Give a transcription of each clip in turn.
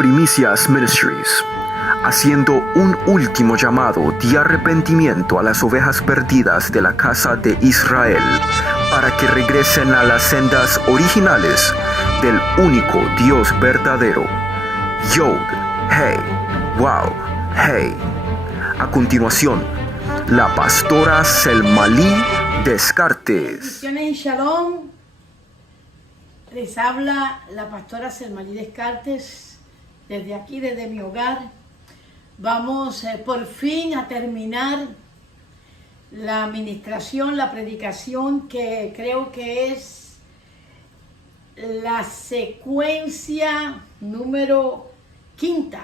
Primicias Ministries, haciendo un último llamado de arrepentimiento a las ovejas perdidas de la casa de Israel, para que regresen a las sendas originales del único Dios verdadero. Yod, Hey, Wow, Hey. A continuación, la pastora Selmalí Descartes. Bendiciones y shalom. Les habla la pastora Selmalí Descartes desde aquí, desde mi hogar. Vamos por fin a terminar la administración, la predicación, que creo que es la secuencia número 5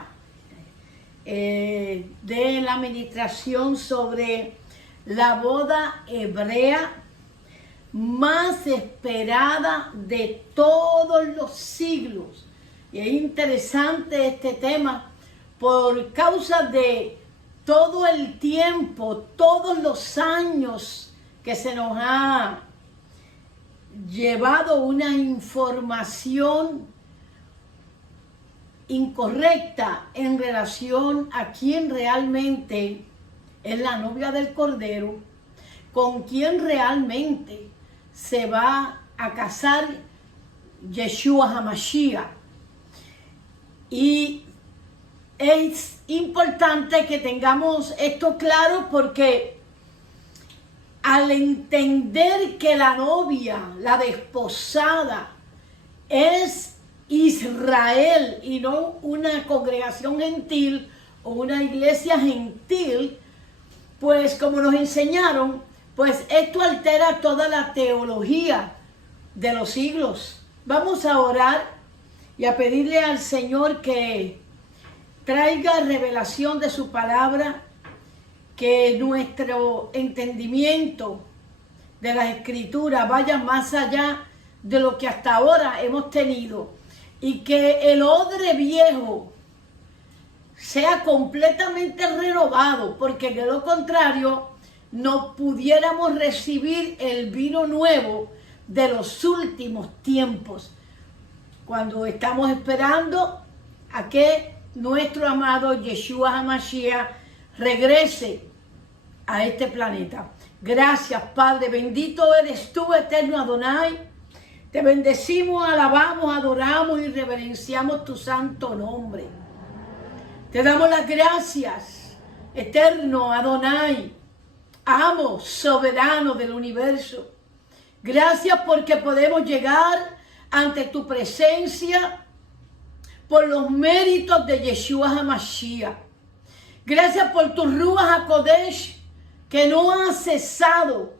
de la administración sobre la boda hebrea más esperada de todos los siglos. Y es interesante este tema por causa de todo el tiempo, todos los años que se nos ha llevado una información incorrecta en relación a quién realmente es la novia del Cordero, con quién realmente se va a casar Yeshua HaMashiach. Y es importante que tengamos esto claro, porque al entender que la novia, la desposada, es Israel y no una congregación gentil o una iglesia gentil, pues como nos enseñaron, pues esto altera toda la teología de los siglos. Vamos a orar y a pedirle al Señor que traiga revelación de su palabra, que nuestro entendimiento de las Escrituras vaya más allá de lo que hasta ahora hemos tenido, y que el odre viejo sea completamente renovado, porque de lo contrario no pudiéramos recibir el vino nuevo de los últimos tiempos, cuando estamos esperando a que nuestro amado Yeshua HaMashiach regrese a este planeta. Gracias, Padre, bendito eres tú, eterno Adonai. Te bendecimos, alabamos, adoramos y reverenciamos tu santo nombre. Te damos las gracias, eterno Adonai, amo, soberano del universo. Gracias porque podemos llegar ante tu presencia por los méritos de Yeshua HaMashiach. Gracias por tu Ruach HaKodesh, que no ha cesado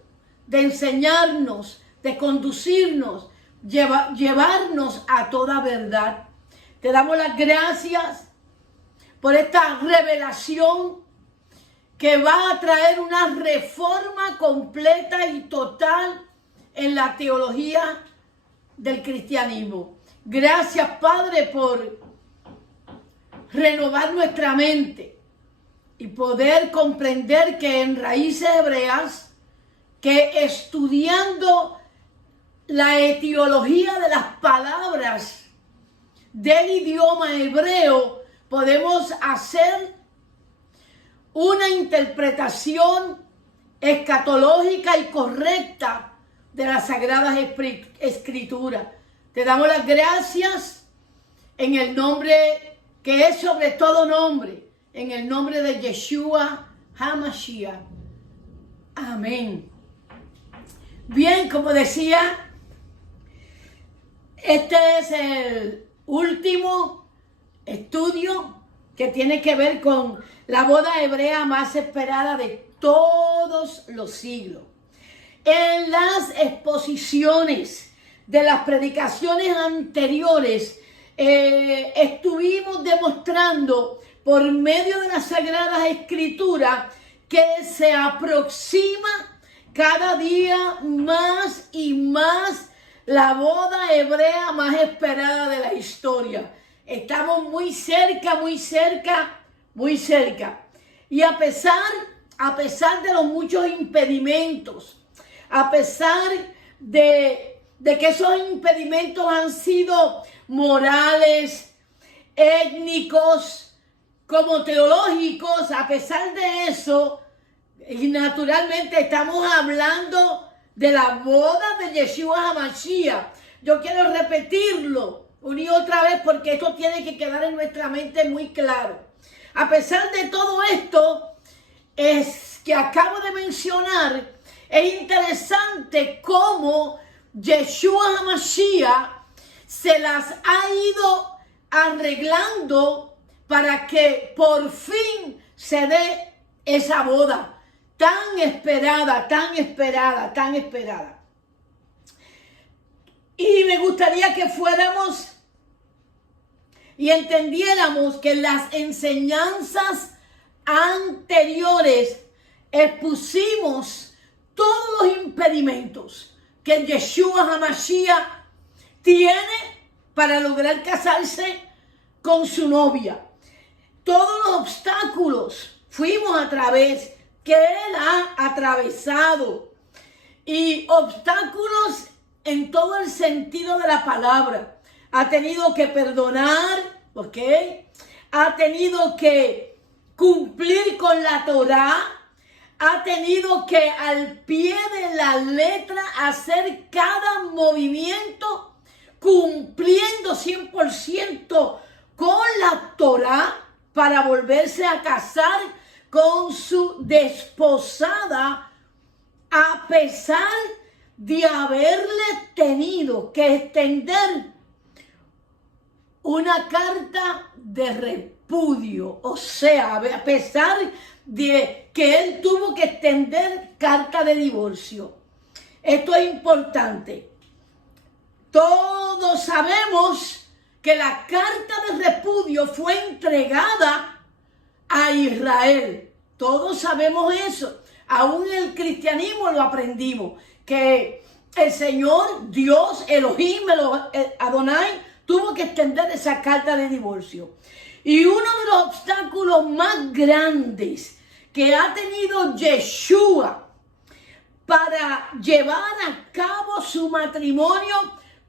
de enseñarnos, de conducirnos, llevarnos a toda verdad. Te damos las gracias por esta revelación que va a traer una reforma completa y total en la teología del cristianismo. Gracias, Padre, por renovar nuestra mente y poder comprender que en raíces hebreas, que estudiando la etiología de las palabras del idioma hebreo, podemos hacer una interpretación escatológica y correcta de las Sagradas Escrituras. Te damos las gracias en el nombre que es sobre todo nombre, en el nombre de Yeshua HaMashiach. Amén. Bien, como decía, este es el último estudio que tiene que ver con la boda hebrea más esperada de todos los siglos. En las exposiciones de las predicaciones anteriores, estuvimos demostrando por medio de las Sagradas Escrituras que se aproxima cada día más y más la boda hebrea más esperada de la historia. Estamos muy cerca, muy cerca, muy cerca. Y a pesar de los muchos impedimentos, a pesar de que esos impedimentos han sido morales, étnicos como teológicos. A pesar de eso, y naturalmente estamos hablando de la boda de Yeshua HaMashiach. Yo quiero repetirlo una y otra vez porque esto tiene que quedar en nuestra mente muy claro. A pesar de todo esto es que acabo de mencionar, es interesante cómo Yeshua HaMashiach se las ha ido arreglando para que por fin se dé esa boda tan esperada, tan esperada, tan esperada. Y me gustaría que fuéramos y entendiéramos que las enseñanzas anteriores expusimos todos los impedimentos que Yeshua HaMashiach tiene para lograr casarse con su novia. Todos los obstáculos fuimos a través que él ha atravesado, y obstáculos en todo el sentido de la palabra. Ha tenido que perdonar, ¿ok? Ha tenido que cumplir con la Torá, ha tenido que al pie de la letra hacer cada movimiento cumpliendo 100% con la Torá para volverse a casar con su desposada, a pesar de haberle tenido que extender una carta de repudio. O sea, a pesar de que él tuvo que extender carta de divorcio. Esto es importante. Todos sabemos que la carta de repudio fue entregada a Israel. Todos sabemos eso. Aún en el cristianismo lo aprendimos, que el Señor, Dios, Elohim, Adonai, tuvo que extender esa carta de divorcio. Y uno de los obstáculos más grandes que ha tenido Yeshua para llevar a cabo su matrimonio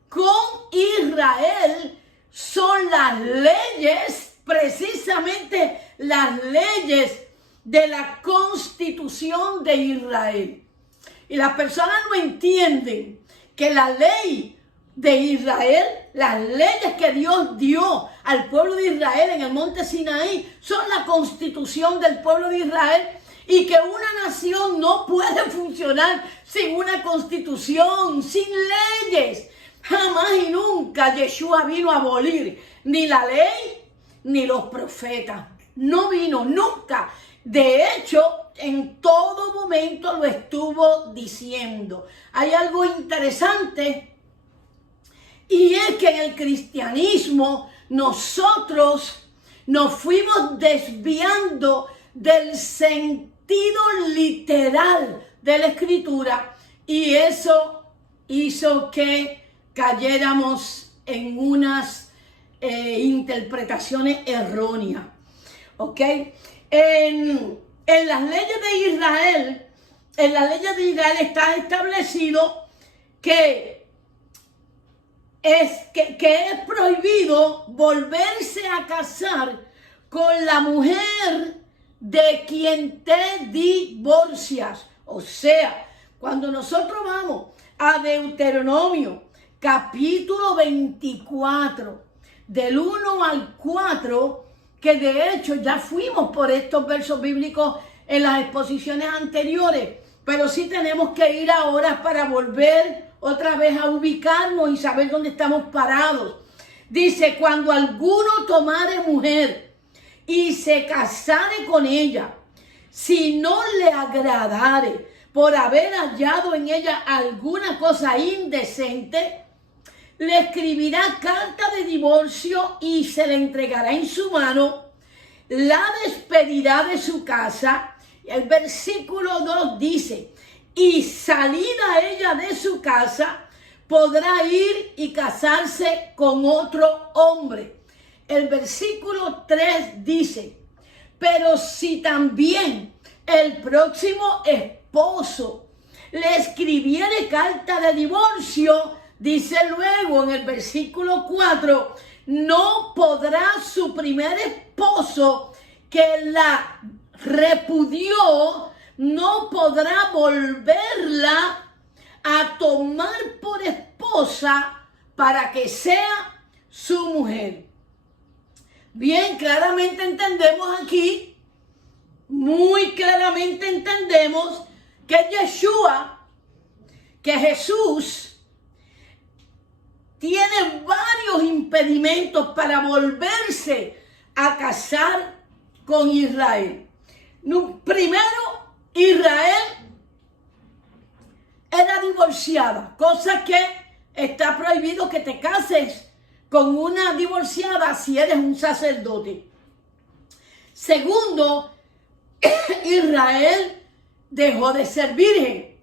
con Israel son las leyes, precisamente las leyes de la Constitución de Israel. Y las personas no entienden que la ley de Israel, las leyes que Dios dio al pueblo de Israel en el monte Sinaí, son la constitución del pueblo de Israel, y que una nación no puede funcionar sin una constitución, sin leyes. Jamás y nunca Yeshua vino a abolir ni la ley ni los profetas. No vino nunca. De hecho, en todo momento lo estuvo diciendo. Hay algo interesante, y es que en el cristianismo nosotros nos fuimos desviando del sentido literal de la escritura, y eso hizo que cayéramos en unas interpretaciones erróneas. ¿Ok? En las leyes de Israel, está establecido que es prohibido volverse a casar con la mujer de quien te divorcias. O sea, cuando nosotros vamos a Deuteronomio capítulo 24, del 1 al 4, que de hecho ya fuimos por estos versos bíblicos en las exposiciones anteriores, pero sí tenemos que ir ahora para volver otra vez a ubicarnos y saber dónde estamos parados. Dice: cuando alguno tomare mujer y se casare con ella, si no le agradare por haber hallado en ella alguna cosa indecente, le escribirá carta de divorcio y se le entregará en su mano, la despedirá de su casa. El versículo 2 dice: y salida ella de su casa, podrá ir y casarse con otro hombre. El versículo 3 dice: pero si también el próximo esposo le escribiere carta de divorcio, dice luego en el versículo 4, no podrá su primer esposo que la repudió, no podrá volverla a tomar por esposa para que sea su mujer. Bien, claramente entendemos aquí, muy claramente entendemos que Yeshua, que Jesús, tiene varios impedimentos para volverse a casar con Israel. Primero, Israel era divorciada, cosa que está prohibido que te cases con una divorciada si eres un sacerdote. Segundo, Israel dejó de ser virgen.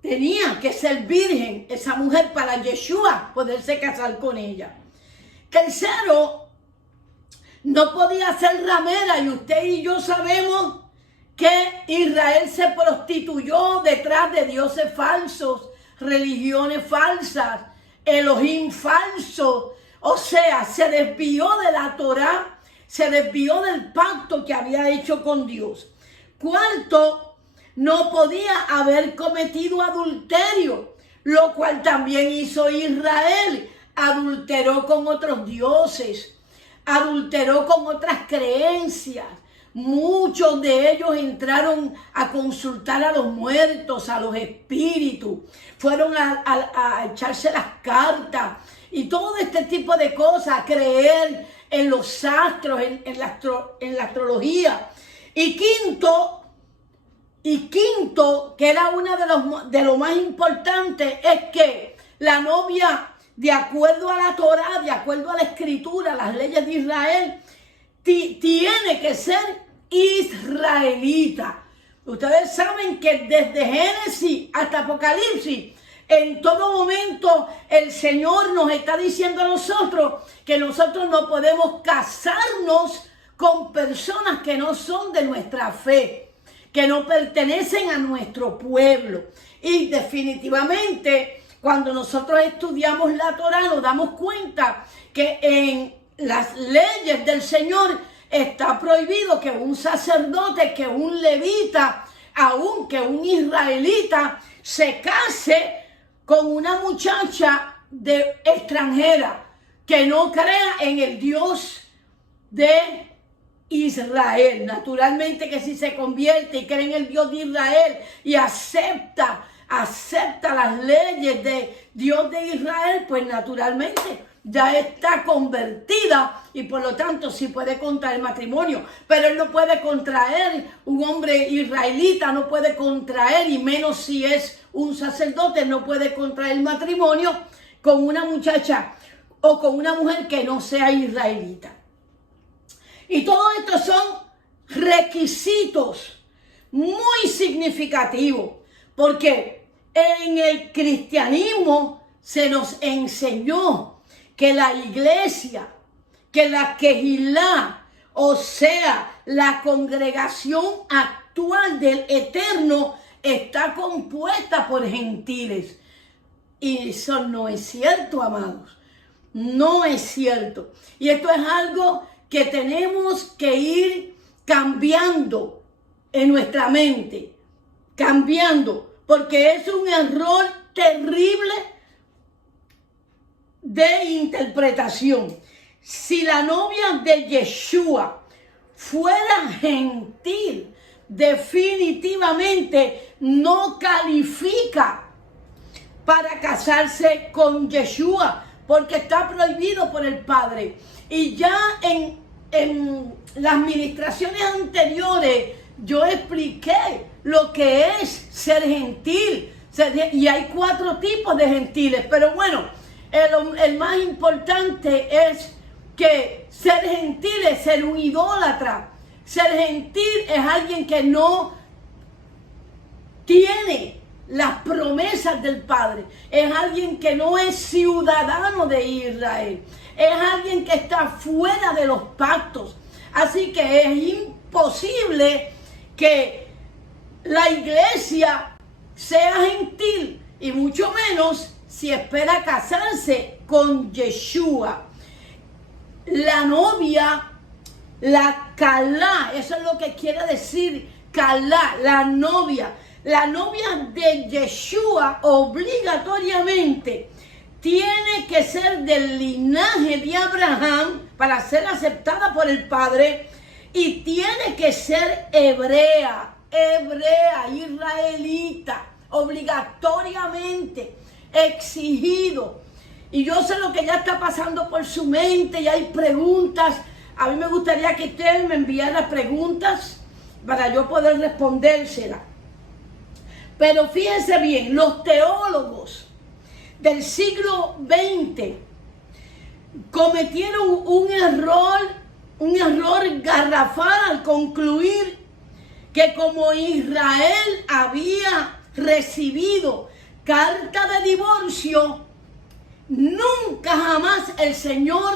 Tenía que ser virgen esa mujer para Yeshua poderse casar con ella. Tercero, no podía ser ramera, y usted y yo sabemos que Israel se prostituyó detrás de dioses falsos, religiones falsas, Elohim falso. O sea, se desvió de la Torá, se desvió del pacto que había hecho con Dios. Cuarto, no podía haber cometido adulterio, lo cual también hizo Israel. Adulteró con otros dioses, adulteró con otras creencias. Muchos de ellos entraron a consultar a los muertos, a los espíritus. Fueron a echarse las cartas y todo este tipo de cosas, a creer en los astros, en la astrología. Y quinto, que era una de lo más importante, es que la novia, de acuerdo a la Torá, de acuerdo a la Escritura, las leyes de Israel, tiene que ser israelita. Ustedes saben que desde Génesis hasta Apocalipsis, en todo momento el Señor nos está diciendo a nosotros que nosotros no podemos casarnos con personas que no son de nuestra fe, que no pertenecen a nuestro pueblo. Y definitivamente, cuando nosotros estudiamos la Torá, nos damos cuenta que en las leyes del Señor está prohibido que un sacerdote, que un levita, aun que un israelita se case con una muchacha extranjera que no crea en el Dios de Israel. Naturalmente que si se convierte y cree en el Dios de Israel y acepta las leyes de Dios de Israel, pues naturalmente ya está convertida y por lo tanto sí puede contraer matrimonio. Pero él no puede contraer, un hombre israelita no puede contraer, y menos si es un sacerdote, no puede contraer matrimonio con una muchacha o con una mujer que no sea israelita. Y todo esto son requisitos muy significativos, porque en el cristianismo se nos enseñó que la iglesia, que la Kehilá, o sea, la congregación actual del Eterno, está compuesta por gentiles. Y eso no es cierto, amados. No es cierto. Y esto es algo que tenemos que ir cambiando en nuestra mente. Cambiando. Porque es un error terrible de interpretación. Si la novia de Yeshua fuera gentil, definitivamente no califica para casarse con Yeshua, porque está prohibido por el Padre. Y ya en las administraciones anteriores yo expliqué lo que es ser gentil. Y hay 4 tipos de gentiles, pero bueno, el más importante es que ser gentil es ser un idólatra. Ser gentil es alguien que no tiene las promesas del Padre. Es alguien que no es ciudadano de Israel. Es alguien que está fuera de los pactos. Así que es imposible que la iglesia sea gentil, y mucho menos si espera casarse con Yeshua. la novia, la calá, eso es lo que quiere decir calá, la novia de Yeshua obligatoriamente tiene que ser del linaje de Abraham para ser aceptada por el Padre, y tiene que ser hebrea, israelita, obligatoriamente exigido. Y yo sé lo que ya está pasando por su mente y hay preguntas. A mí me gustaría que usted me enviara preguntas para yo poder respondérselas. Pero fíjense bien, los teólogos del siglo XX cometieron un error garrafal al concluir que como Israel había recibido carta de divorcio, nunca jamás el Señor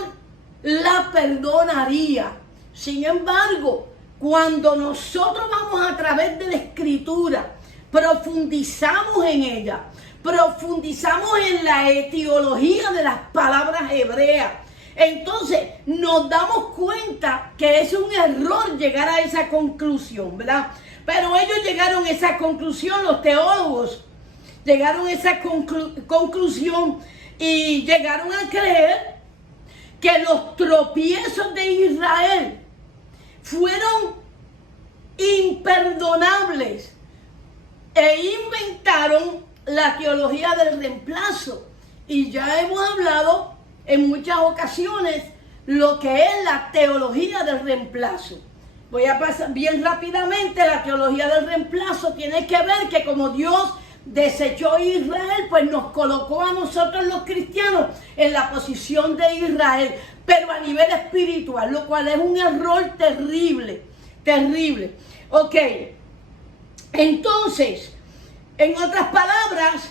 la perdonaría. Sin embargo, cuando nosotros vamos a través de la Escritura, profundizamos en ella, profundizamos en la etiología de las palabras hebreas, entonces nos damos cuenta que es un error llegar a esa conclusión, ¿verdad? Pero ellos llegaron a esa conclusión, los teólogos llegaron a esa conclusión y llegaron a creer que los tropiezos de Israel fueron imperdonables e inventaron la teología del reemplazo. Y ya hemos hablado en muchas ocasiones lo que es la teología del reemplazo. Voy a pasar bien rápidamente. La teología del reemplazo tiene que ver que como Dios desechó a Israel, pues nos colocó a nosotros los cristianos en la posición de Israel, pero a nivel espiritual, lo cual es un error terrible, terrible. Ok, entonces, en otras palabras,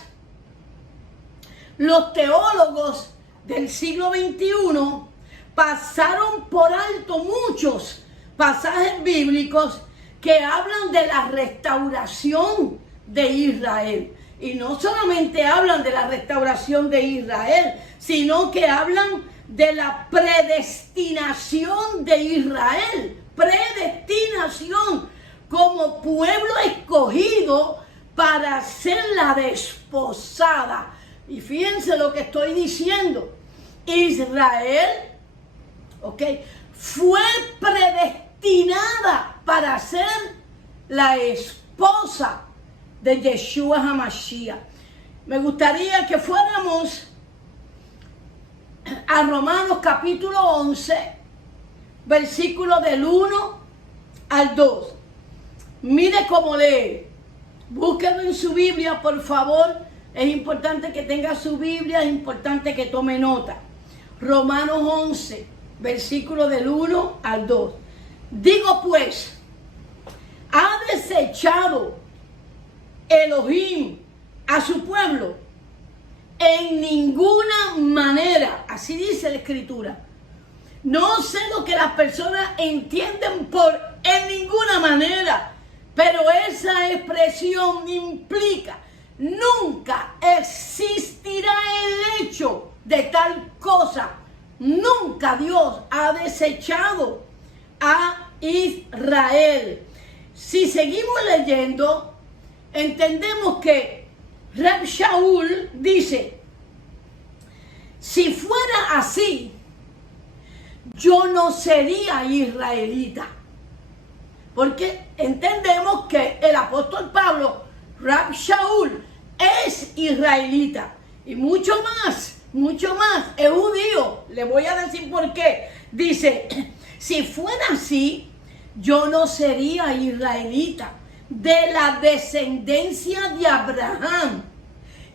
los teólogos del siglo XXI pasaron por alto muchos pasajes bíblicos que hablan de la restauración de Israel. Y no solamente hablan de la restauración de Israel, sino que hablan de la predestinación de Israel. Predestinación como pueblo escogido para ser la desposada. Y fíjense lo que estoy diciendo. Israel, fue predestinada para ser la esposa de Yeshua HaMashiach. Me gustaría que fuéramos a Romanos capítulo 11, versículo del 1 al 2. Mire cómo lee. Búsquelo en su Biblia, por favor. Es importante que tenga su Biblia, es importante que tome nota. Romanos 11, versículo del 1 al 2. Digo pues, ¿ha desechado Elohim a su pueblo? En ninguna manera. Así dice la Escritura. No sé lo que las personas entienden por en ninguna manera, pero esa expresión implica nunca existirá el hecho de tal cosa. Nunca Dios ha desechado a Israel. Si seguimos leyendo, entendemos que Reb Shaul dice, si fuera así, yo no sería israelita. Porque entendemos que el apóstol Pablo, Reb Shaul, es israelita. Y mucho más, es judío. Le voy a decir por qué. Dice, si fuera así, yo no sería israelita, de la descendencia de Abraham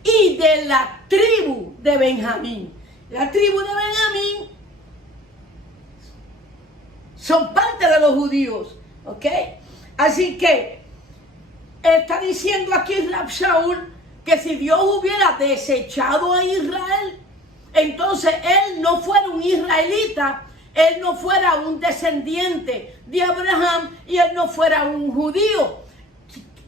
y de la tribu de Benjamín. La tribu de Benjamín son parte de los judíos, Así que está diciendo aquí Reb Shaul que si Dios hubiera desechado a Israel, entonces él no fuera un israelita, él no fuera un descendiente de Abraham y él no fuera un judío.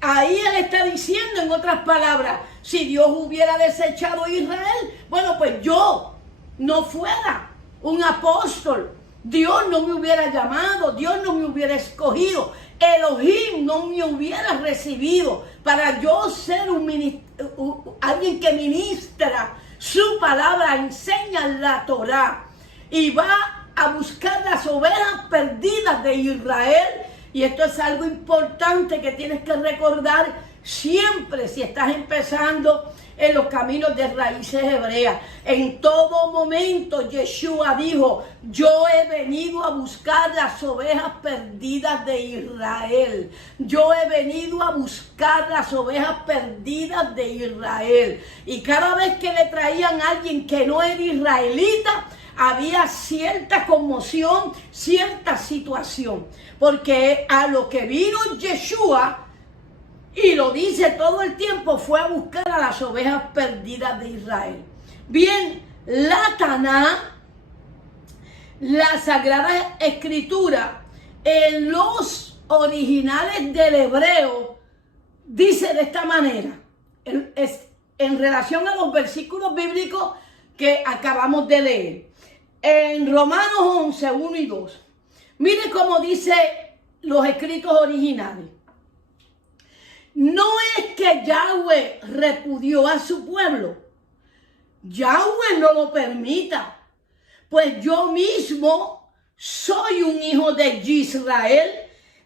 Ahí él está diciendo, en otras palabras, si Dios hubiera desechado a Israel, bueno, pues yo no fuera un apóstol, Dios no me hubiera llamado, Dios no me hubiera escogido, Elohim no me hubiera recibido para yo ser alguien que ministra su palabra, enseña la Torá y va a buscar las ovejas perdidas de Israel. Y esto es algo importante que tienes que recordar siempre si estás empezando en los caminos de raíces hebreas. En todo momento Yeshua dijo: yo he venido a buscar las ovejas perdidas de Israel. Yo he venido a buscar las ovejas perdidas de Israel. Y cada vez que le traían a alguien que no era israelita, había cierta conmoción, cierta situación. Porque a lo que vino Yeshua, y lo dice todo el tiempo, fue a buscar a las ovejas perdidas de Israel. Bien, la Taná, la Sagrada Escritura, en los originales del hebreo, dice de esta manera, en relación a los versículos bíblicos que acabamos de leer. En Romanos 11, 1 y 2. Mire cómo dice los escritos originales. No es que Yahweh repudió a su pueblo. Yahweh no lo permita. Pues yo mismo soy un hijo de Israel,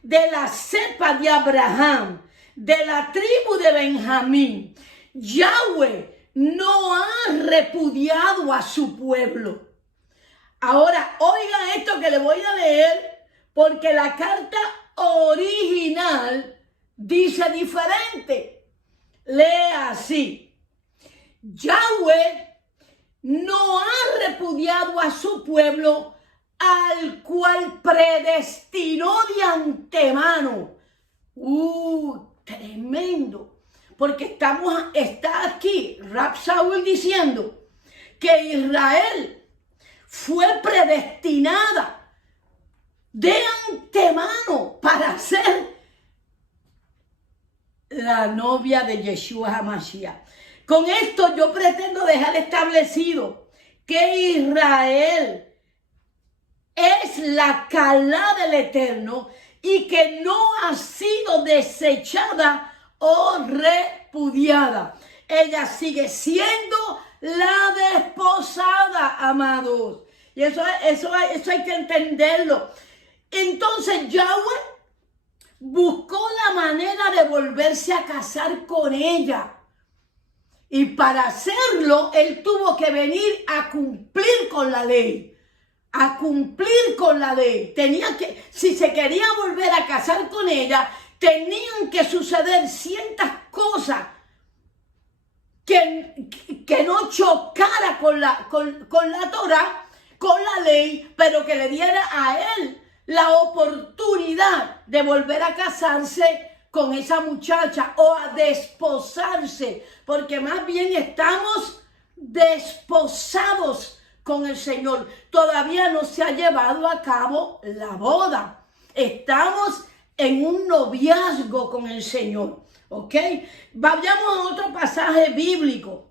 de la cepa de Abraham, de la tribu de Benjamín. Yahweh no ha repudiado a su pueblo. Ahora, oiga esto que le voy a leer, porque la carta original dice diferente. Lea así: Yahweh no ha repudiado a su pueblo, al cual predestinó de antemano. Tremendo. Porque está aquí Rab Saúl diciendo que Israel fue predestinada de antemano para ser la novia de Yeshua HaMashiach. Con esto yo pretendo dejar establecido que Israel es la Calá del Eterno y que no ha sido desechada o repudiada. Ella sigue siendo la desposada, amados. Y eso hay que entenderlo. Entonces Yahweh buscó la manera de volverse a casar con ella. Y para hacerlo, él tuvo que venir a cumplir con la ley. A cumplir con la ley. Si se quería volver a casar con ella, tenían que suceder ciertas cosas que no chocara con la Torah, con la ley, pero que le diera a él la oportunidad de volver a casarse con esa muchacha o a desposarse, porque más bien estamos desposados con el Señor. Todavía no se ha llevado a cabo la boda. Estamos en un noviazgo con el Señor. ¿Ok? Vayamos a otro pasaje bíblico.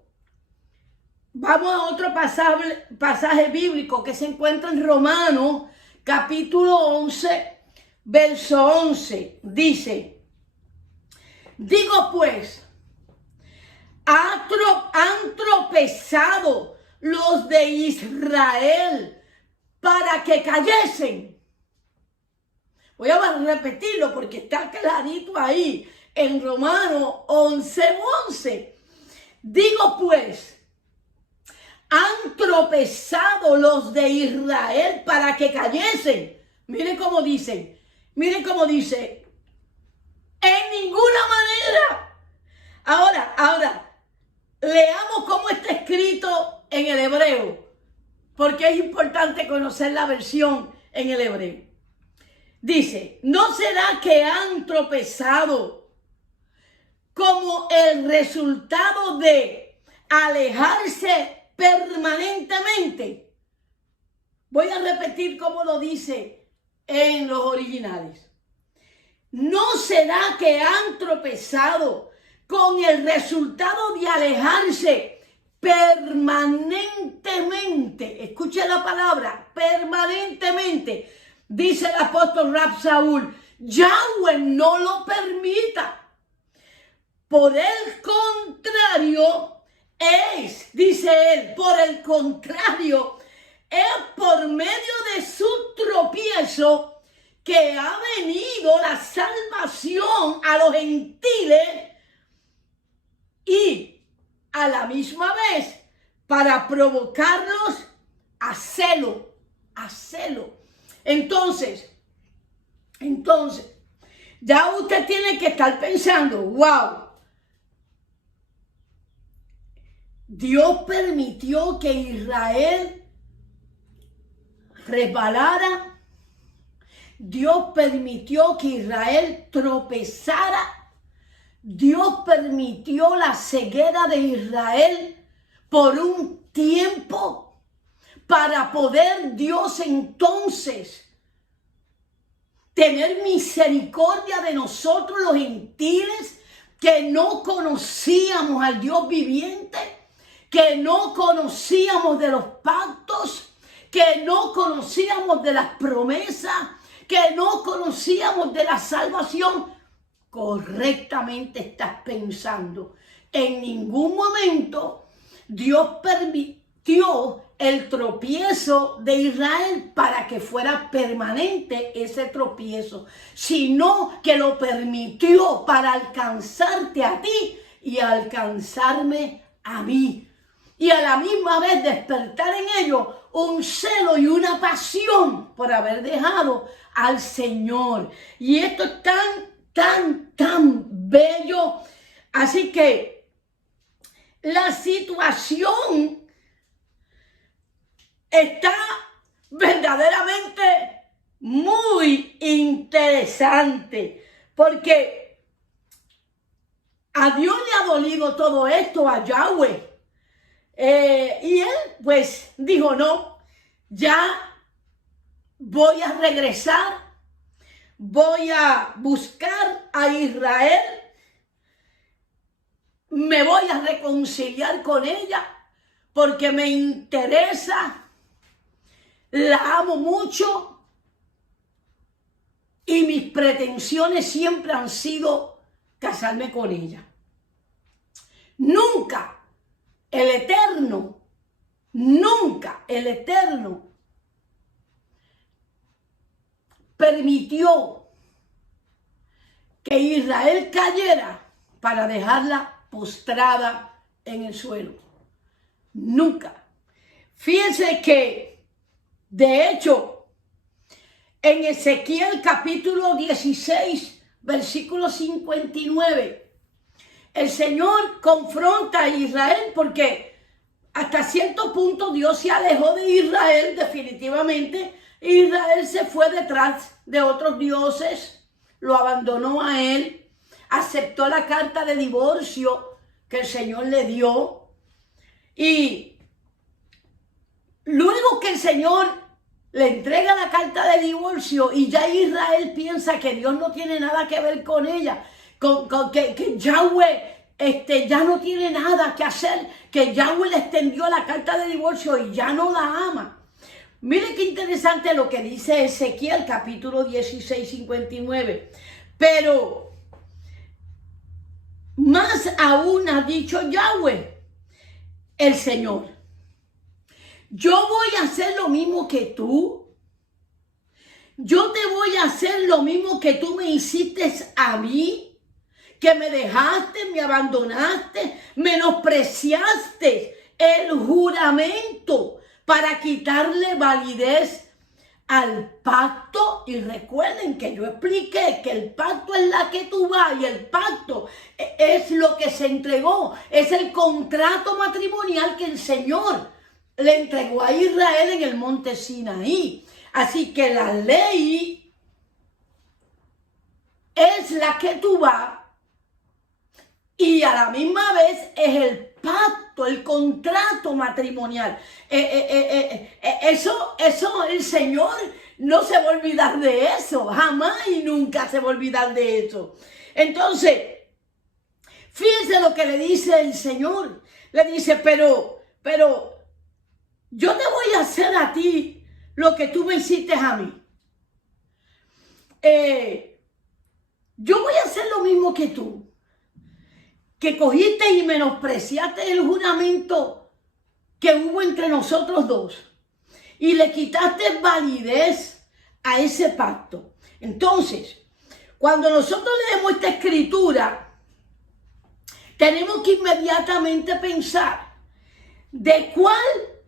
Vamos a otro pasaje bíblico que se encuentra en Romanos, capítulo 11, verso 11. Dice: digo pues, han tropezado los de Israel para que cayesen. Voy a repetirlo porque está clarito ahí en Romanos 11:11. Digo pues, han tropezado los de Israel para que cayesen. Miren cómo dice, en ninguna manera. Ahora, leamos cómo está escrito en el hebreo, porque es importante conocer la versión en el hebreo. Dice: ¿no será que han tropezado como el resultado de alejarse permanentemente? Voy a repetir cómo lo dice en los originales. ¿No será que han tropezado con el resultado de alejarse permanentemente, escuche la palabra, permanentemente, dice el apóstol Rab Saúl, Yahweh no lo permita. Por el contrario, dice él, por el contrario, es por medio de su tropiezo que ha venido la salvación a los gentiles y a la misma vez para provocarlos a celo, Entonces, ya usted tiene que estar pensando, wow, Dios permitió que Israel resbalara. Dios permitió que Israel tropezara. Dios permitió la ceguera de Israel por un tiempo para poder Dios entonces tener misericordia de nosotros los gentiles que no conocíamos al Dios viviente, que no conocíamos de los pactos, que no conocíamos de las promesas, que no conocíamos de la salvación. Correctamente estás pensando. En ningún momento Dios permitió el tropiezo de Israel para que fuera permanente ese tropiezo, sino que lo permitió para alcanzarte a ti y alcanzarme a mí. Y a la misma vez despertar en ellos un celo y una pasión por haber dejado al Señor. Y esto es tan bello. Así que la situación está verdaderamente muy interesante, porque a Dios le ha dolido todo esto, a Yahweh. Y él pues dijo, no, ya voy a regresar, voy a buscar a Israel, me voy a reconciliar con ella porque me interesa, la amo mucho y mis pretensiones siempre han sido casarme con ella. Nunca el Eterno permitió que Israel cayera para dejarla postrada en el suelo. Nunca. Fíjense que, de hecho, en Ezequiel capítulo 16, versículo 59, el Señor confronta a Israel porque hasta cierto punto Dios se alejó de Israel definitivamente. Israel se fue detrás de otros dioses, lo abandonó a él, aceptó la carta de divorcio que el Señor le dio. Y luego que el Señor le entrega la carta de divorcio y ya Israel piensa que Dios no tiene nada que ver con ella, que Yahweh ya no tiene nada que hacer, que Yahweh le extendió la carta de divorcio y ya no la ama. Mire qué interesante lo que dice Ezequiel capítulo 16, 59. Pero más aún ha dicho Yahweh, el Señor, yo voy a hacer lo mismo que tú. Yo te voy a hacer lo mismo que tú me hiciste a mí, que me dejaste, me abandonaste, menospreciaste el juramento para quitarle validez al pacto. Y recuerden que yo expliqué que el pacto es la que tú vas y el pacto es lo que se entregó, es el contrato matrimonial que el Señor le entregó a Israel en el monte Sinaí. Así que la ley es la que tú vas y a la misma vez es el pacto, el contrato matrimonial. Eso el Señor no se va a olvidar de eso, jamás y nunca se va a olvidar de eso. Entonces, fíjense lo que le dice el Señor. le dice, pero yo te voy a hacer a ti lo que tú me hiciste a mí. Yo voy a hacer lo mismo que tú, que cogiste y menospreciaste el juramento que hubo entre nosotros dos y le quitaste validez a ese pacto. Entonces, cuando nosotros leemos esta escritura, tenemos que inmediatamente pensar de cuál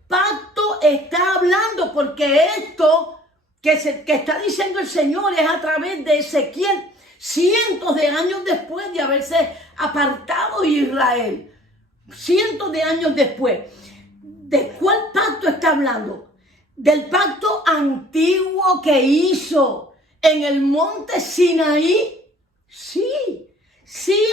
pacto está hablando, porque esto que está diciendo el Señor es a través de Ezequiel, cientos de años después de haberse apartado Israel. Cientos de años después. ¿De cuál pacto está hablando? Del pacto antiguo que hizo en el monte Sinaí. Sí,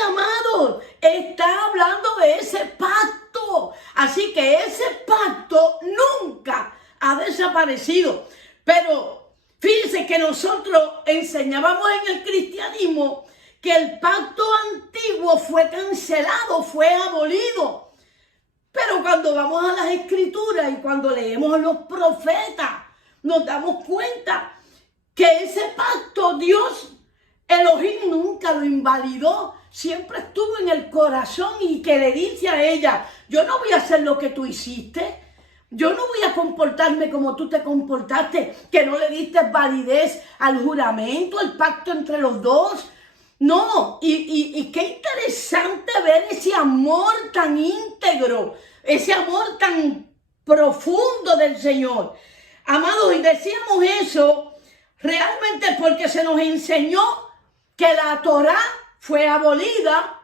amados, está hablando de ese pacto. Así que ese pacto nunca ha desaparecido. Pero fíjense que nosotros enseñábamos en el cristianismo que el pacto antiguo fue cancelado, fue abolido. Pero cuando vamos a las escrituras y cuando leemos a los profetas, nos damos cuenta que ese pacto Dios, Elohim, nunca lo invalidó. Siempre estuvo en el corazón y que le dice a ella, yo no voy a hacer lo que tú hiciste. Yo no voy a comportarme como tú te comportaste, que no le diste validez al juramento, al pacto entre los dos. No, y qué interesante ver ese amor tan íntegro, ese amor tan profundo del Señor. Amados, y decíamos eso realmente porque se nos enseñó que la Torá fue abolida,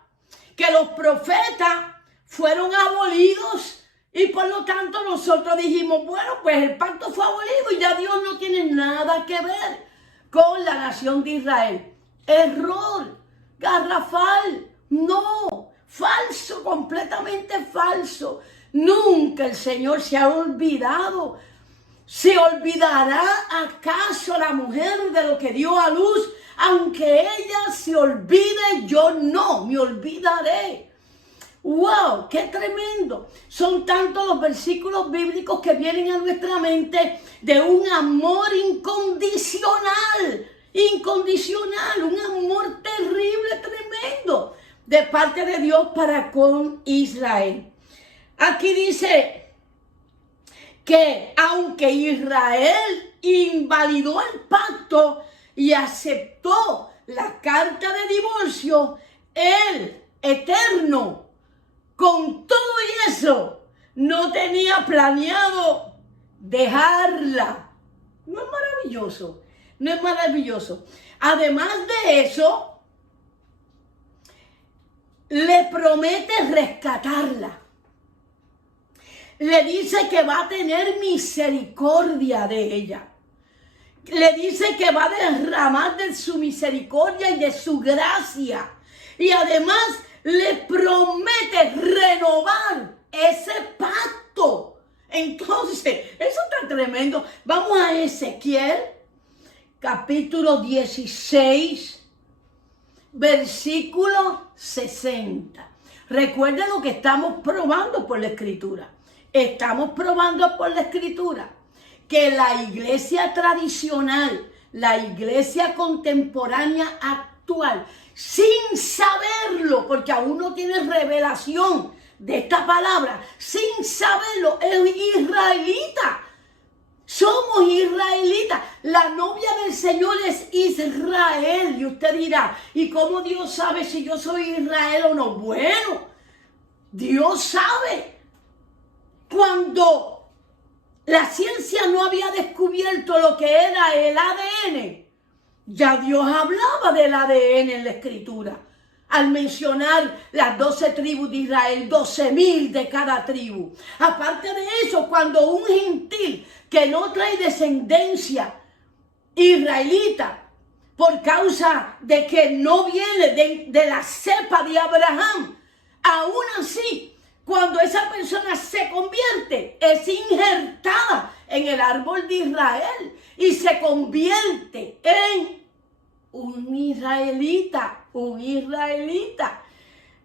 que los profetas fueron abolidos. Y por lo tanto nosotros dijimos, bueno, pues el pacto fue abolido y ya Dios no tiene nada que ver con la nación de Israel. Error, garrafal, no, falso, completamente falso. Nunca el Señor se ha olvidado. ¿Se olvidará acaso la mujer de lo que dio a luz? Aunque ella se olvide, yo no me olvidaré. ¡Wow! ¡Qué tremendo! Son tantos los versículos bíblicos que vienen a nuestra mente de un amor incondicional, un amor terrible, tremendo, de parte de Dios para con Israel. Aquí dice que aunque Israel invalidó el pacto y aceptó la carta de divorcio, el Eterno, con todo y eso, no tenía planeado dejarla. ¿No es maravilloso? ¿No es maravilloso? Además de eso, le promete rescatarla. Le dice que va a tener misericordia de ella. Le dice que va a derramar de su misericordia y de su gracia. Y además le promete renovar ese pacto. Entonces, eso está tremendo. Vamos a Ezequiel, capítulo 16, versículo 60. Recuerden lo que estamos probando por la Escritura. Estamos probando por la Escritura que la iglesia tradicional, la iglesia contemporánea actual, sin saberlo, porque aún no tiene revelación de esta palabra, sin saberlo, es israelita. Somos israelitas. La novia del Señor es Israel. Y usted dirá, ¿y cómo Dios sabe si yo soy Israel o no? Bueno, Dios sabe. Cuando la ciencia no había descubierto lo que era el ADN, ya Dios hablaba del ADN en la Escritura. Al mencionar las 12 tribus de Israel, 12,000 de cada tribu. Aparte de eso, cuando un gentil que no trae descendencia israelita, por causa de que no viene de la cepa de Abraham, aún así, cuando esa persona se convierte, es injertada en el árbol de Israel y se convierte en un israelita.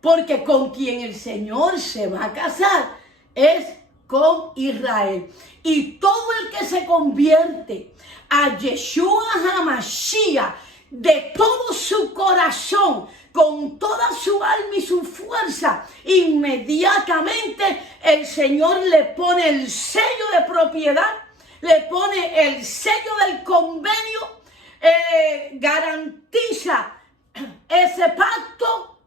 porque con quien el Señor se va a casar es con Israel. Y todo el que se convierte a Yeshua HaMashiach de todo su corazón, con toda su alma y su fuerza, inmediatamente el Señor le pone el sello de propiedad, le pone el sello del convenio, garantiza ese pacto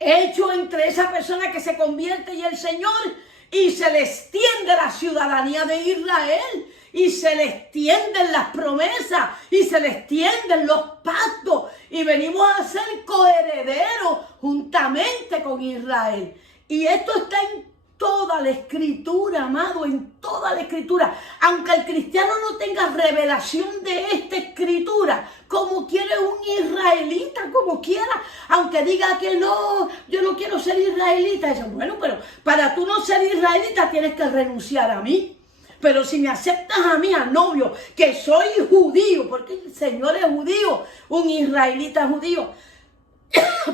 hecho entre esa persona que se convierte y el Señor, y se le extiende la ciudadanía de Israel, y se le extienden las promesas, y se le extienden los pactos, y venimos a ser coherederos juntamente con Israel. Y esto está en toda la Escritura, amado, en toda la Escritura. Aunque el cristiano no tenga revelación de esta Escritura, como quiere un israelita, como quiera, aunque diga que no, yo no quiero ser israelita. Dice, bueno, pero para tú no ser israelita tienes que renunciar a mí. Pero si me aceptas a mí, al novio, que soy judío, porque el Señor es judío, un israelita judío,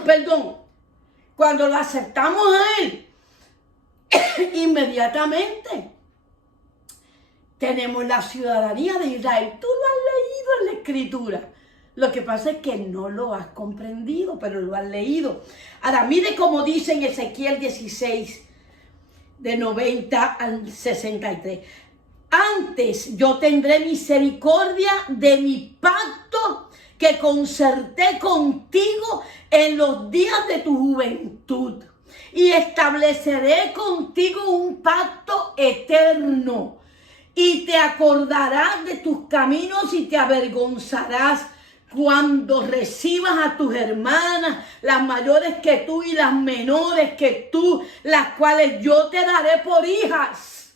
perdón, cuando lo aceptamos a Él, inmediatamente tenemos la ciudadanía de Israel. Tú lo has leído en la Escritura. Lo que pasa es que no lo has comprendido, pero lo has leído. Ahora, mire cómo dice en Ezequiel 16, de 90 al 63. Antes yo tendré misericordia de mi pacto que concerté contigo en los días de tu juventud, y estableceré contigo un pacto eterno, y te acordarás de tus caminos y te avergonzarás cuando recibas a tus hermanas, las mayores que tú y las menores que tú, las cuales yo te daré por hijas.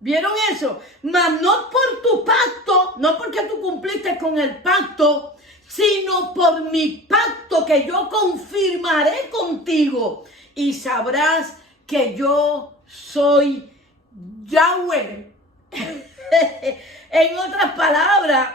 ¿Vieron eso? Mas no por tu pacto, no porque tú cumpliste con el pacto, sino por mi pacto que yo confirmaré contigo. Y sabrás que yo soy Yahweh. En otras palabras,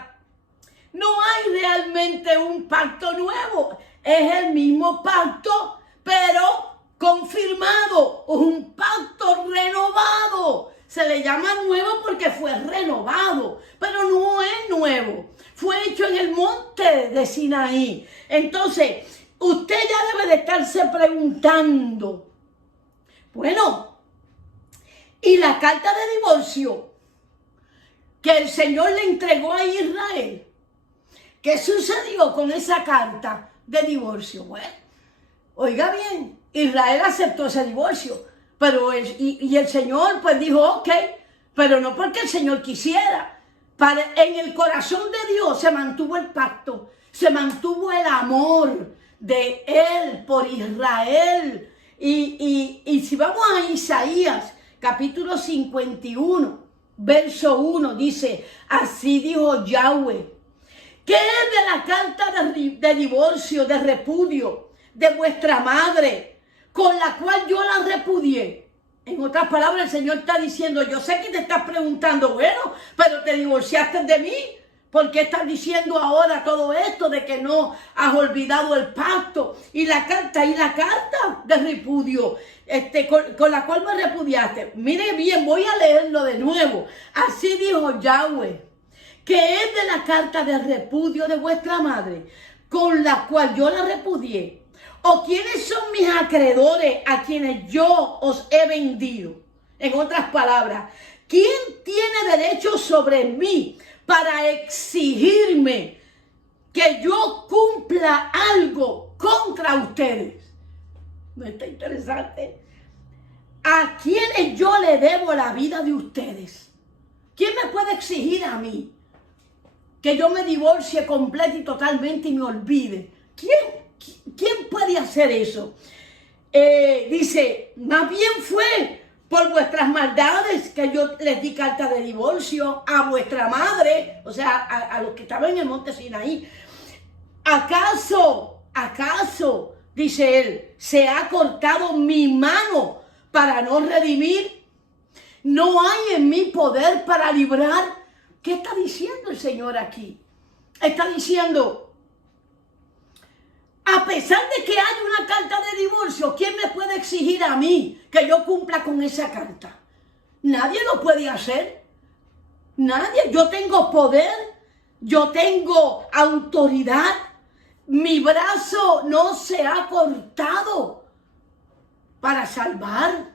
no hay realmente un pacto nuevo. Es el mismo pacto, pero confirmado. Un pacto renovado. Se le llama nuevo porque fue renovado, pero no es nuevo. Fue hecho en el monte de Sinaí. Entonces, usted ya debe de estarse preguntando, bueno, ¿y la carta de divorcio que el Señor le entregó a Israel? ¿Qué sucedió con esa carta de divorcio? Bueno, oiga bien, Israel aceptó ese divorcio. Pero el Señor pues dijo, ok, pero no porque el Señor quisiera. En el corazón de Dios se mantuvo el pacto, se mantuvo el amor de Él por Israel. Y si vamos a Isaías, capítulo 51, verso 1, dice, así dijo Yahweh, ¿qué es de la carta de divorcio, de repudio de vuestra madre, con la cual yo la repudié? En otras palabras, el Señor está diciendo, yo sé que te estás preguntando, bueno, pero te divorciaste de mí. ¿Por qué estás diciendo ahora todo esto de que no has olvidado el pacto? Y la carta de repudio, con la cual me repudiaste. Mire bien, voy a leerlo de nuevo. Así dijo Yahweh, que es de la carta de repudio de vuestra madre, con la cual yo la repudié. ¿O quiénes son mis acreedores a quienes yo os he vendido? En otras palabras, ¿quién tiene derecho sobre mí para exigirme que yo cumpla algo contra ustedes? ¿No está interesante? ¿A quiénes yo le debo la vida de ustedes? ¿Quién me puede exigir a mí que yo me divorcie completa y totalmente y me olvide? ¿Quién puede hacer eso? Dice, más bien fue por vuestras maldades que yo les di carta de divorcio a vuestra madre, o sea, a los que estaban en el monte Sinaí. ¿Acaso, dice él, se ha cortado mi mano para no redimir? ¿No hay en mi poder para librar? ¿Qué está diciendo el Señor aquí? Está diciendo, A pesar de que hay una carta de divorcio, ¿quién me puede exigir a mí que yo cumpla con esa carta? Nadie lo puede hacer. Nadie. Yo tengo poder, yo tengo autoridad. Mi brazo no se ha cortado para salvar.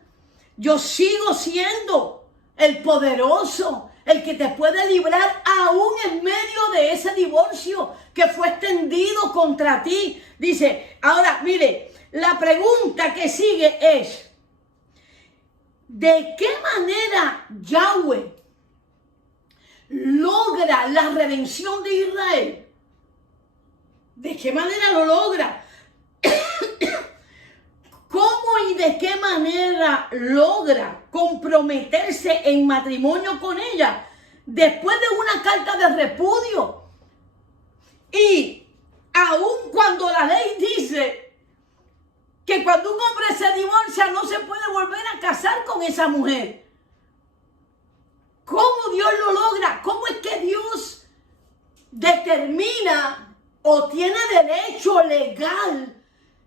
Yo sigo siendo el poderoso, el que te puede librar aún en medio de ese divorcio que fue extendido contra ti. Dice, ahora mire, la pregunta que sigue es, ¿de qué manera Yahweh logra la redención de Israel? ¿De qué manera lo logra? ¿Cómo y de qué manera logra comprometerse en matrimonio con ella después de una carta de repudio? Y aun cuando la ley dice que cuando un hombre se divorcia no se puede volver a casar con esa mujer. ¿Cómo Dios lo logra? ¿Cómo es que Dios determina o tiene derecho legal,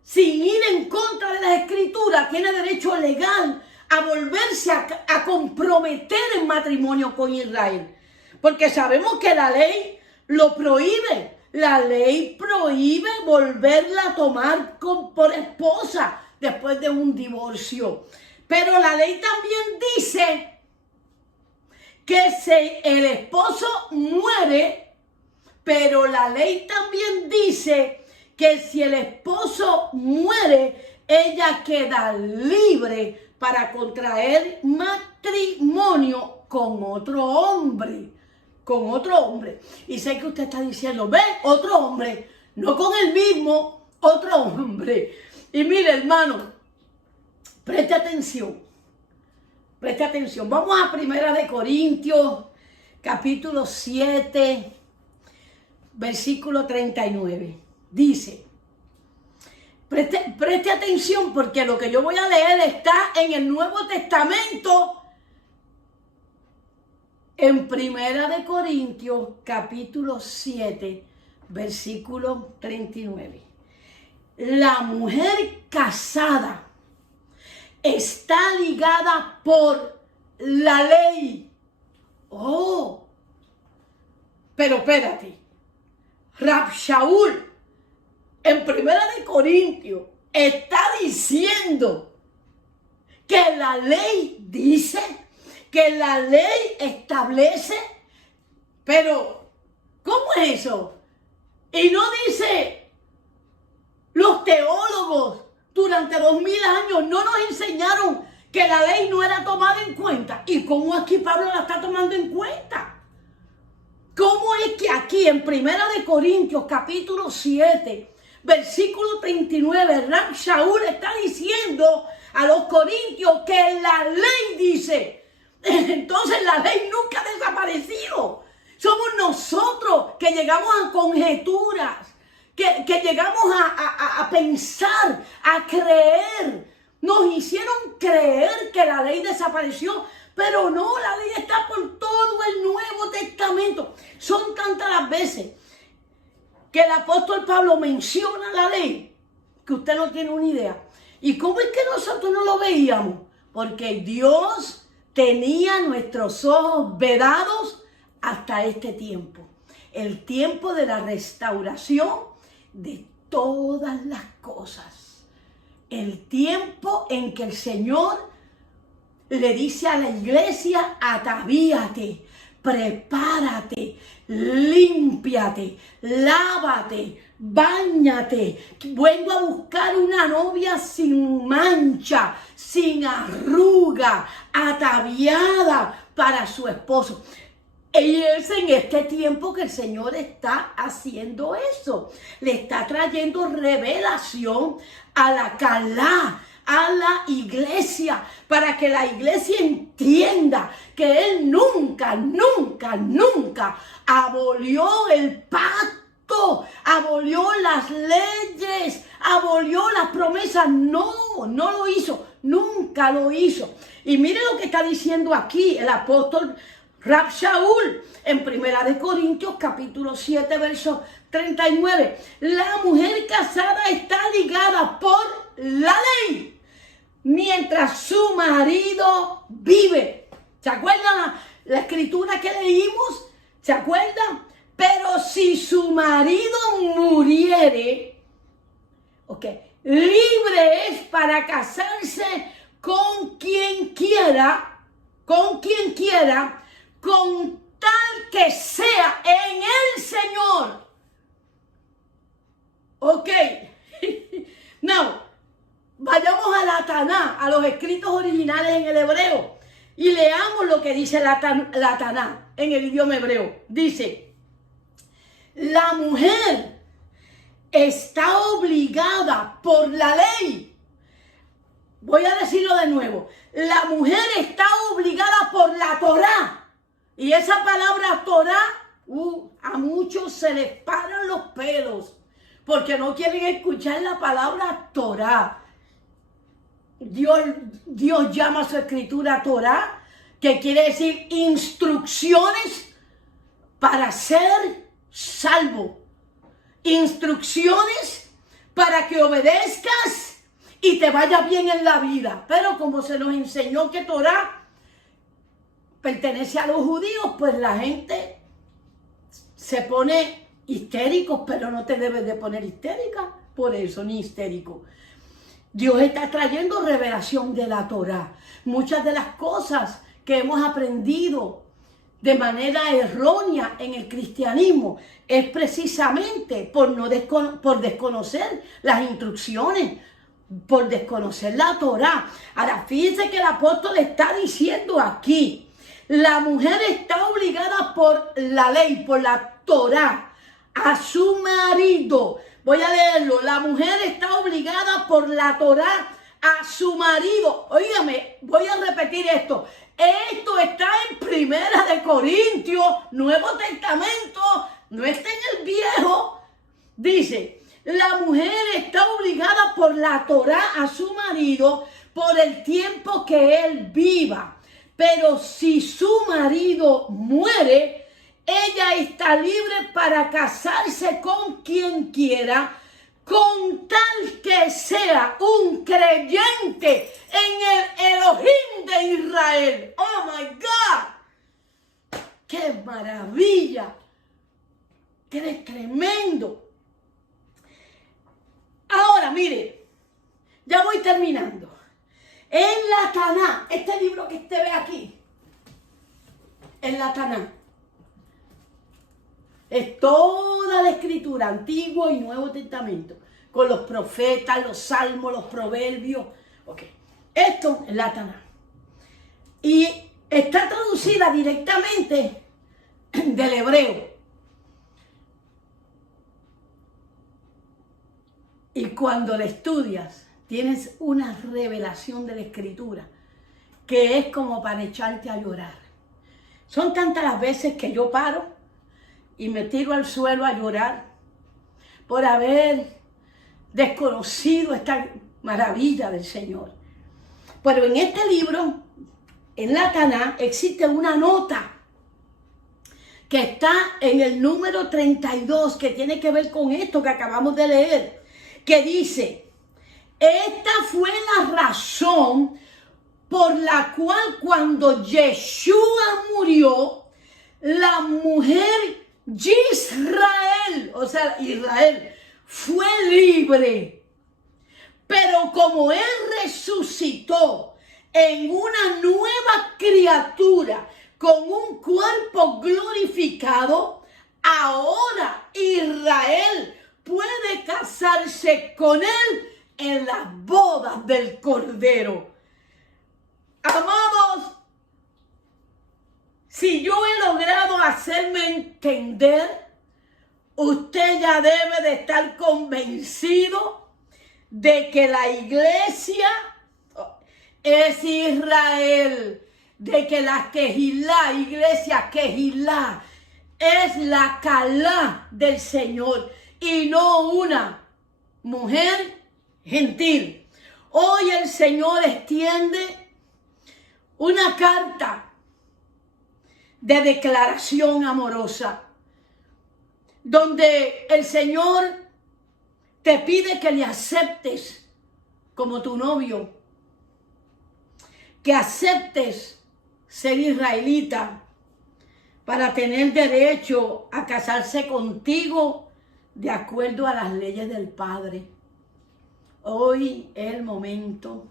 sin ir en contra de las escrituras, tiene derecho legal a volverse a comprometer en matrimonio con Israel? Porque sabemos que la ley lo prohíbe. La ley prohíbe volverla a tomar por esposa después de un divorcio. Pero la ley también dice que si el esposo muere, pero la ley también dice que si el esposo muere, ella queda libre para contraer matrimonio con otro hombre. Con otro hombre. Y sé que usted está diciendo, ven, otro hombre, no con el mismo, otro hombre. Y mire, hermano, preste atención. Preste atención. Vamos a 1 Corintios, capítulo 7, versículo 39. Dice, preste atención porque lo que yo voy a leer está en el Nuevo Testamento, en 1 Corintios, capítulo 7, versículo 39. La mujer casada está ligada por la ley. Oh, pero espérate. Rab Shaul, en 1 Corintios, está diciendo que la ley dice, que la ley establece, pero ¿cómo es eso? Y no dice, los teólogos durante 2000 años no nos enseñaron que la ley no era tomada en cuenta. ¿Y cómo aquí Pablo la está tomando en cuenta? ¿Cómo es que aquí en 1 Corintios capítulo 7, versículo 39, Rab Shaul está diciendo a los corintios que la ley dice? Entonces la ley nunca ha desaparecido. Somos nosotros que llegamos a conjeturas, que llegamos a pensar, a creer. Nos hicieron creer que la ley desapareció, pero no, la ley está por todo el Nuevo Testamento. Son tantas las veces que el apóstol Pablo menciona la ley que usted no tiene una idea. ¿Y cómo es que nosotros no lo veíamos? Porque Dios tenía nuestros ojos vedados hasta este tiempo. El tiempo de la restauración de todas las cosas. El tiempo en que el Señor le dice a la iglesia, atavíate, prepárate, límpiate, lávate, báñate. Vengo a buscar una novia sin mancha, sin arruga, ataviada para su esposo. Y es en este tiempo que el Señor está haciendo eso. Le está trayendo revelación a la Calá, a la iglesia, para que la iglesia entienda que Él nunca, nunca, nunca abolió el pacto, abolió las leyes, abolió las promesas. No, no lo hizo, nunca lo hizo. Y mire lo que está diciendo aquí el apóstol Rab Shaul, en 1 Corintios capítulo 7, verso 39. La mujer casada está ligada por la ley mientras su marido vive. ¿Se acuerdan la escritura que leímos? ¿Se acuerdan? Pero si su marido muriere, libre es para casarse con quien quiera, con tal que sea en el Señor. Now, vayamos a la Taná, a los escritos originales en el hebreo, y leamos lo que dice la Taná en el idioma hebreo. Dice, la mujer está obligada por la ley. Voy a decirlo de nuevo. La mujer está obligada por la Torá. Y esa palabra Torá, a muchos se les paran los pelos porque no quieren escuchar la palabra Torá. Dios llama a su escritura Torá, que quiere decir instrucciones para ser salvo. Instrucciones para que obedezcas y te vaya bien en la vida. Pero como se nos enseñó que Torá pertenece a los judíos, pues la gente se pone histéricos, pero no te debes de poner histérica por eso, ni histérico. Dios está trayendo revelación de la Torá. Muchas de las cosas que hemos aprendido de manera errónea en el cristianismo es precisamente por desconocer las instrucciones, por desconocer la Torá. Ahora, fíjense que el apóstol está diciendo aquí, la mujer está obligada por la ley, por la Torá, a su marido. Voy a leerlo. La mujer está obligada por la Torá a su marido. Óigame, voy a repetir esto. Esto está en 1 Corintios, Nuevo Testamento, no está en el Viejo. Dice, la mujer está obligada por la Torá a su marido por el tiempo que él viva. Pero si su marido muere, ella está libre para casarse con quien quiera, con tal que sea un creyente en el Elohim de Israel. ¡Oh, my God! ¡Qué maravilla! ¡Qué tremendo! Ahora, mire, ya voy terminando. En la Taná, este libro que usted ve aquí, en la Taná, es toda la escritura, Antiguo y Nuevo Testamento, con los profetas, los salmos, los proverbios. Esto es la Taná. Y está traducida directamente del hebreo. Y cuando la estudias, tienes una revelación de la escritura que es como para echarte a llorar. Son tantas las veces que yo paro y me tiro al suelo a llorar por haber desconocido esta maravilla del Señor. Pero en este libro, en la Taná, existe una nota que está en el número 32, que tiene que ver con esto que acabamos de leer, que dice: esta fue la razón por la cual cuando Yeshua murió, la mujer Israel, o sea, Israel, fue libre. Pero como él resucitó en una nueva criatura con un cuerpo glorificado, ahora Israel puede casarse con él en las bodas del Cordero. Amados, si yo he logrado hacerme entender, usted ya debe de estar convencido de que la iglesia es Israel, de que la Kehilá, iglesia Kehilá, es la Calá del Señor y no una mujer gentil. Hoy el Señor extiende una carta de declaración amorosa, donde el Señor te pide que le aceptes como tu novio, que aceptes ser israelita para tener derecho a casarse contigo de acuerdo a las leyes del Padre. Hoy es el momento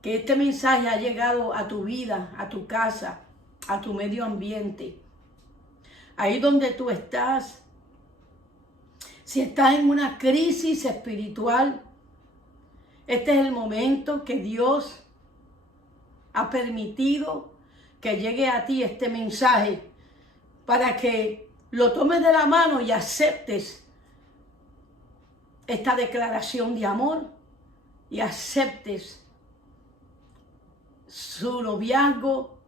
que este mensaje ha llegado a tu vida, a tu casa, a tu medio ambiente. Ahí donde tú estás, si estás en una crisis espiritual, este es el momento que Dios ha permitido que llegue a ti este mensaje para que lo tomes de la mano y aceptes esta declaración de amor y aceptes su noviazgo,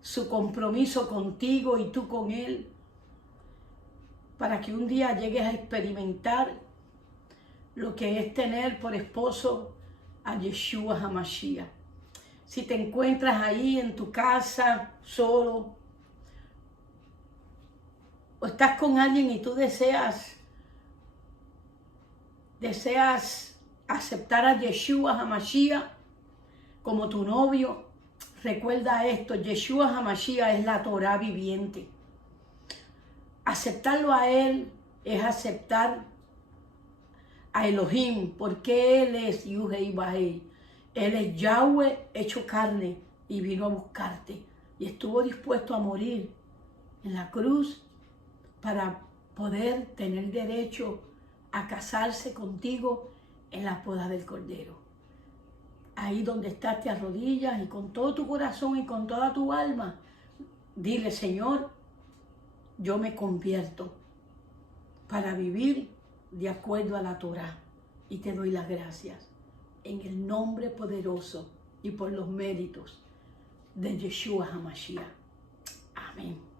su compromiso contigo y tú con él, para que un día llegues a experimentar lo que es tener por esposo a Yeshua HaMashiach. Si te encuentras ahí en tu casa solo, o estás con alguien y tú deseas aceptar a Yeshua HaMashiach como tu novio, recuerda esto: Yeshua HaMashiach es la Torah viviente. Aceptarlo a él es aceptar a Elohim, porque él es Yuhei Bahei. Él es Yahweh hecho carne y vino a buscarte y estuvo dispuesto a morir en la cruz para poder tener derecho a casarse contigo en la boda del Cordero. Ahí donde estás, te arrodillas y con todo tu corazón y con toda tu alma, dile: Señor, yo me convierto para vivir de acuerdo a la Torah y te doy las gracias en el nombre poderoso y por los méritos de Yeshua HaMashiach. Amén.